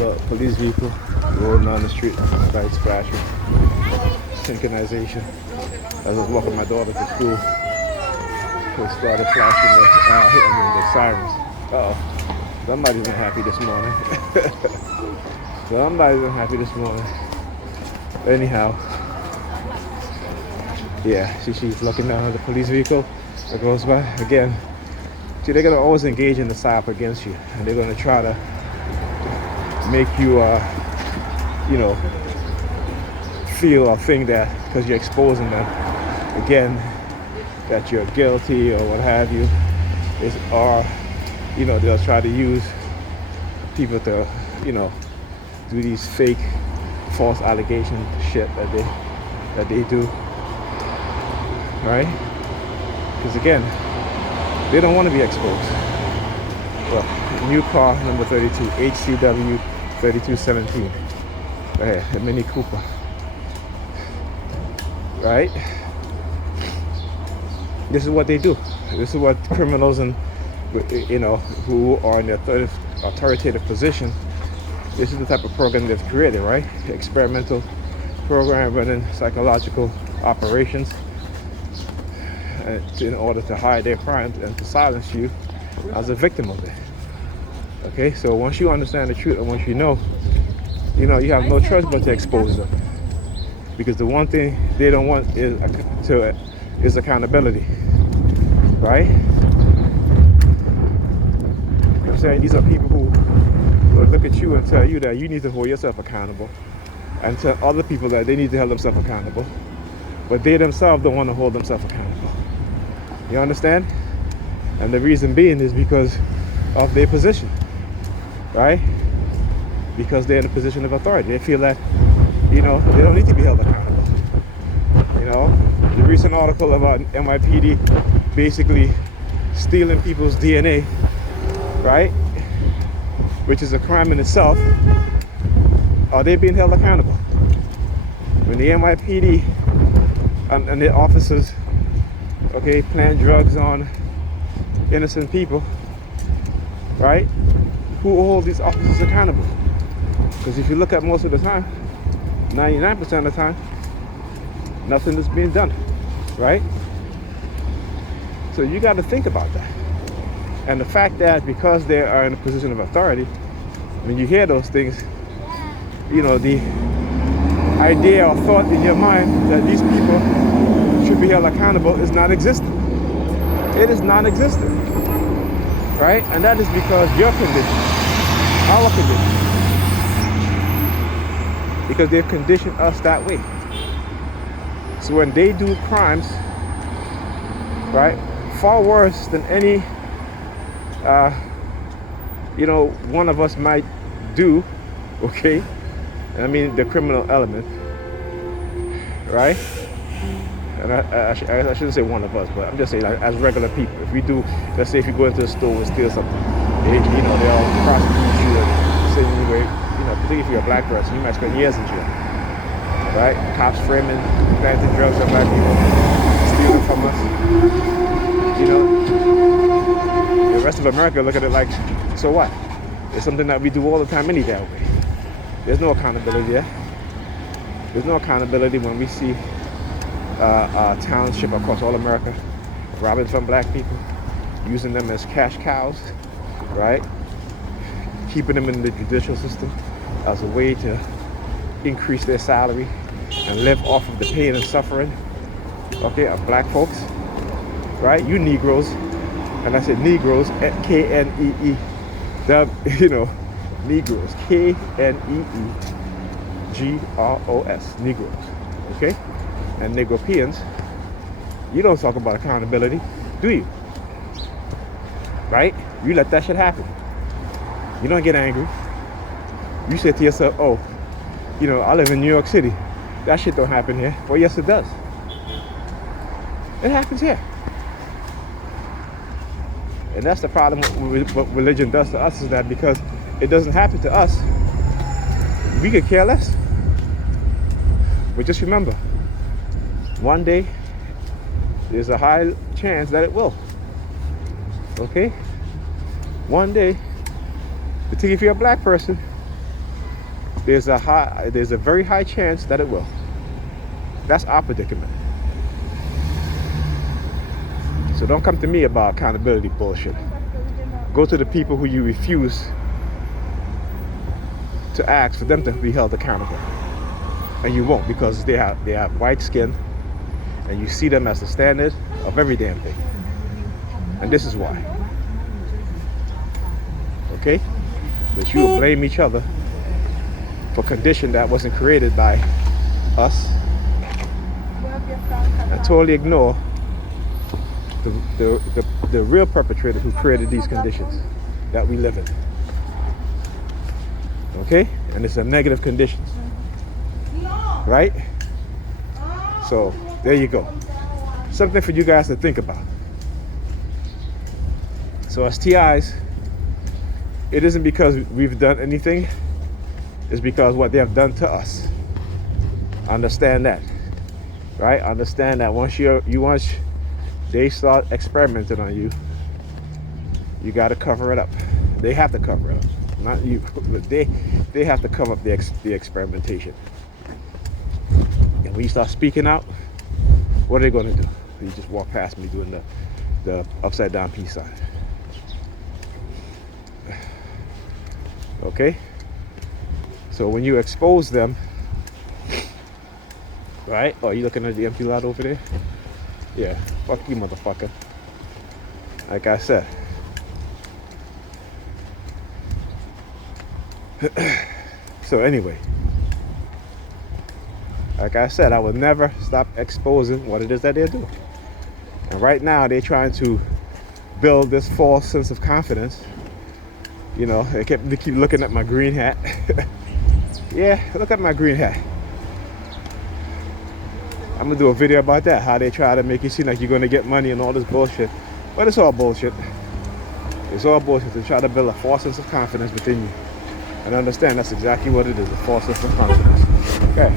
a police vehicle rolling down the street, lights flashing, synchronization. As I was walking my daughter to school, it started flashing the sirens. Uh-oh, somebody's not happy this morning. Somebody's not happy this morning. Anyhow, yeah, she's looking down at the police vehicle that goes by. Again, see, they're going to always engage in the psyop against you, and they're going to try to make you, feel or think that because you're exposing them, again, that you're guilty or what have you, they'll try to use people to, do these fake, false allegation shit that they do, right? Because again, they don't want to be exposed. Well, new car number 32, HCW 3217. Right here, a Mini Cooper. Right? This is what they do. This is what criminals and who are in the authoritative position. This is the type of program they've created, right? Experimental program running psychological operations in order to hide their crimes and to silence you as a victim of it. Okay, so once you understand the truth and once you know, you have no choice but to expose them. Because the one thing they don't want is accountability, right? I'm saying these are people who will look at you and tell you that you need to hold yourself accountable and tell other people that they need to hold themselves accountable, but they themselves don't want to hold themselves accountable. You understand? And the reason being is because of their position, right? Because they're in a position of authority. They feel that, they don't need to be held accountable. The recent article about NYPD basically stealing people's DNA, right? Which is a crime in itself. Are they being held accountable? When the NYPD and their officers, plant drugs on innocent people, right? Who hold these officers accountable? Because if you look at most of the time, 99% of the time, nothing is being done, right? So you got to think about that. And the fact that because they are in a position of authority, when you hear those things, the idea or thought in your mind that these people should be held accountable is not existent. It is non-existent, right? And that is because your condition, our condition, because they've conditioned us that way. So when they do crimes, right, far worse than any, one of us might do, okay? And I mean the criminal element, right? And I shouldn't say one of us, but I'm just saying like, as regular people, if we do, let's say if you go into a store and steal something, they all prosecute you and say anyway, particularly if you're a black person, you might spend years in jail, right? Cops framing, planting drugs on black people, stealing from us. The rest of America look at it like, so what? It's something that we do all the time any damn way. There's no accountability there. There's no accountability when we see township across all America robbing from black people, using them as cash cows, right? Keeping them in the judicial system as a way to increase their salary and live off of the pain and suffering, of black folks, right? You Negroes, and I said Negroes, K-N-E-E, Negroes, K-N-E-E-G-R-O-S, Negroes, okay? And Negropeans, you don't talk about accountability, do you? Right? You let that shit happen. You don't get angry. You say to yourself, I live in New York City. That shit don't happen here. Well, yes, it does. It happens here. And that's the problem with what religion does to us, is that because it doesn't happen to us, we could care less. But just remember, one day, there's a high chance that it will. Okay? One day, particularly if you're a black person, there's a very high chance that it will. That's our predicament. So don't come to me about accountability bullshit. Go to the people who you refuse to ask for them to be held accountable. And you won't, because they have white skin and you see them as the standard of every damn thing. And this is why. Okay? But you will blame each other for a condition that wasn't created by us and totally ignore the real perpetrator who created these conditions that we live in. Okay? And it's a negative conditions. Right? So there you go. Something for you guys to think about. So as TIs, it isn't because we've done anything, it's because what they have done to us. Understand that. Right? Understand that once they start experimenting on you, you got to cover it up. They have to cover it up, not you. But they have to cover up the experimentation. And when you start speaking out, what are they going to do? You just walk past me doing the upside down peace sign. Okay? So when you expose them, right? Oh, you looking at the empty lot over there? Yeah, fuck you, motherfucker. Like I said. So anyway, like I said, I will never stop exposing what it is that they're doing. And right now, they're trying to build this false sense of confidence. You know, they keep looking at my green hat. Yeah, look at my green hat. I'm gonna do a video about that, how they try to make you seem like you're gonna get money and all this bullshit. But it's all bullshit. It's all bullshit to try to build a false sense of confidence within you. And understand that's exactly what it is, a false sense of confidence. Okay.